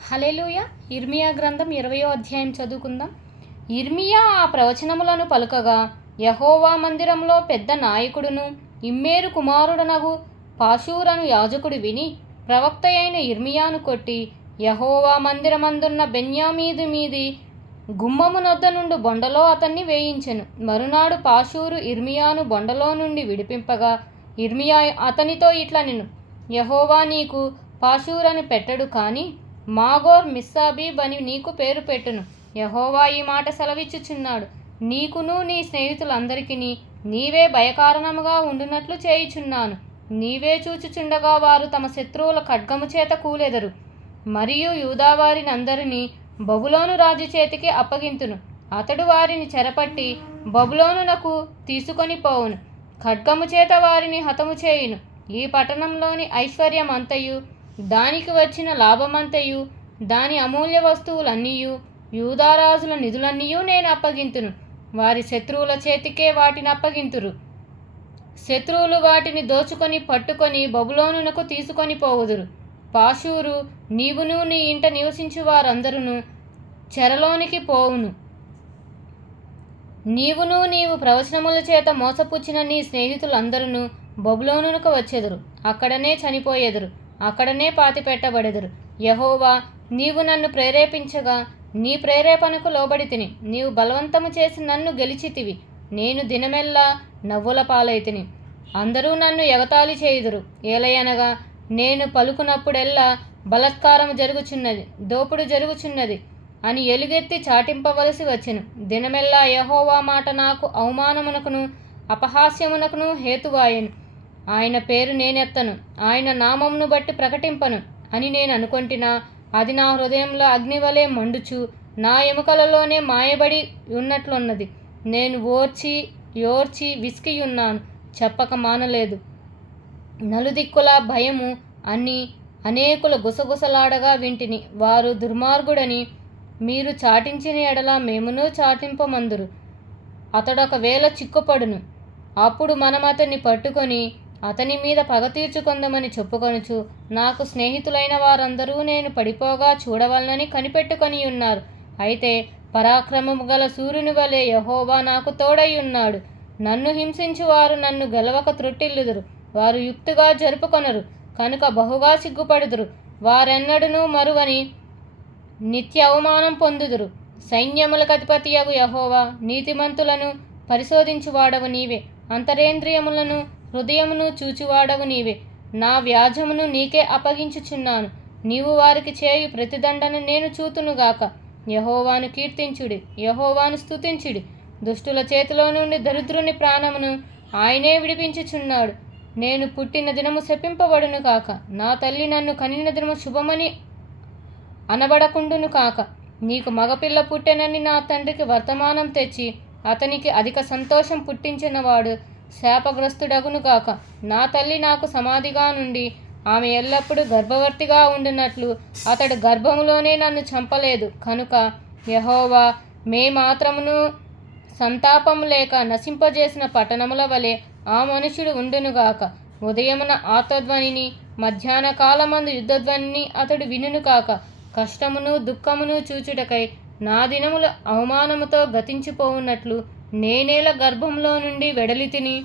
Hallelujah ఇర్మియా గ్రంథం ఇరవయో అధ్యాయం చదువుకుందాం. ఇర్మియా ఆ ప్రవచనములను పలుకగా యహోవా మందిరంలో పెద్ద నాయకుడును ఇమ్మేరు కుమారుడనగు పాశూరను యాజకుడు విని ప్రవక్త అయిన ఇర్మియాను కొట్టి యహోవా మందిరమందున్న బెన్యామీది మీది గుమ్మమునొద్ద నుండి బొండలో అతన్ని వేయించెను. మరునాడు పాశూరు ఇర్మియాను బొండలో నుండి విడిపింపగా ఇర్మియా అతనితో ఇట్లా నేను యహోవా నీకు పాశూరను పెట్టడు కానీ మాగోర్ మిస్సాబీబ్ అని నీకు పేరు పెట్టును. యహోవా ఈ మాట సెలవిచ్చుచున్నాడు. నీకును నీ స్నేహితులందరికీ నీవే భయకారణముగా ఉండునట్లు చేయుచున్నాను. నీవే చూచుచుండగా వారు తమ శత్రువుల ఖడ్గము చేత కూలెదరు. మరియు యూదావారిని అందరినీ బబులోను రాజు చేతికి అప్పగింతును. అతడు వారిని చెరపట్టి బబులోనునకు తీసుకొని పోవును. ఖడ్గము చేత వారిని హతము చేయును. ఈ పట్టణంలోని ఐశ్వర్యం అంతయు దానికి వచ్చిన లాభమంతయు దాని అమూల్య వస్తువులన్నీయు యూదారాజుల నిధులన్నీయు నేను అప్పగింతును. వారి శత్రువుల చేతికే వాటిని అప్పగింతురు. శత్రువులు వాటిని దోచుకొని పట్టుకొని బబులోనునకు తీసుకొని పోవుదురు. పాశూరు నీవును నీ ఇంట నివసించు వారందరూ చెరలోనికి పోవును. నీవును నీవు ప్రవచనముల చేత మోసపుచ్చిన నీ స్నేహితులందరూ బబులోనునకు వచ్చెదురు. అక్కడనే చనిపోయేదురు. అక్కడనే పాతిపెట్టబడెదరు. యహోవా నీవు నన్ను ప్రేరేపించగా నీ ప్రేరేపణకు లోబడి తిని నీవు బలవంతము చేసి నన్ను గెలిచితివి నేను దినమెల్లా నవ్వుల పాలైతిని అందరూ నన్ను ఎగతాళి చేయుదురు. ఏలయనగా నేను పలుకునప్పుడెల్లా బలత్కారం జరుగుచున్నది దోపుడు జరుగుచున్నది అని ఎలుగెత్తి చాటింపవలసి వచ్చెను. దినమెల్లా యహోవా మాట నాకు అవమానమునకును అపహాస్యమునకును హేతువాయెను. ఆయన పేరు నేనెత్తను. ఆయన నామమును బట్టి ప్రకటింపను అని నేను అనుకొంటినా అది నా హృదయంలో అగ్నివలే మండుచు నా ఎముకలలోనే మాయబడి ఉన్నట్లున్నది. నేను ఓర్చి యోర్చి విసికియున్నాను చెప్పక మానలేదు. నలుదిక్కుల భయము అని అనేకుల గుసగుసలాడగా వింటిని. వారు దుర్మార్గుడని మీరు చాటించిన ఎడల మేమును చాటింపమందురు. అతడొకవేళ చిక్కుపడును అప్పుడు మనం అతన్ని పట్టుకొని అతని మీద పగ తీర్చుకుందామని చెప్పుకొనుచు నాకు స్నేహితులైన వారందరూ నేను పడిపోగా చూడవలనని కనిపెట్టుకొని ఉన్నారు. అయితే పరాక్రమము గల సూర్యుని వలె యహోవా నాకు తోడై ఉన్నాడు. నన్ను హింసించువారు నన్ను గెలవక త్రుట్టిల్లుదురు. వారు యుక్తిగా జరుపుకొనరు కనుక బహుగా సిగ్గుపడుదురు. వారెన్నడూనూ మరువని నిత్య అవమానం పొందుదురు. సైన్యములకు అధిపతియగు యహోవా నీతిమంతులను పరిశోధించువాడవు నీవే. అంతరేంద్రియములను హృదయమును చూచువాడవు నీవే. నా వ్యాజమును నీకే అప్పగించుచున్నాను. నీవు వారికి చేయు ప్రతిదండను నేను చూతునుగాక యహోవాను కీర్తించుడి యహోవాను స్తుతించుడి. దుష్టుల చేతిలో నుండి దరిద్రుని ప్రాణమును ఆయనే విడిపించుచున్నాడు. నేను పుట్టిన దినము శపింపబడును కాక నా తల్లి నన్ను కనిన దినము శుభమని అనబడకుండును కాక. నీకు మగపిల్ల పుట్టెనని నా తండ్రికి వర్తమానం తెచ్చి అతనికి అధిక సంతోషం పుట్టించినవాడు శాపగ్రస్తుడగును కాక నా తల్లి నాకు సమాధిగా నుండి ఆమె ఎల్లప్పుడూ గర్భవర్తిగా ఉండినట్లు అతడు గర్భములోనే నన్ను చంపలేదు. కనుక యహోవా మే మాత్రమును సంతాపము లేక నశింపజేసిన పట్టణముల వలె ఆ మనుషుడు ఉండునుగాక ఉదయమున ఆతధ్వనిని మధ్యాహ్న కాలమందు యుద్ధధ్వనిని అతడు వినును కాక. కష్టమును దుఃఖమును చూచుటకై నా దినములు అవమానముతో గతించిపోవున్నట్లు నేనేల గర్భంలో నుండి వెడలి తిని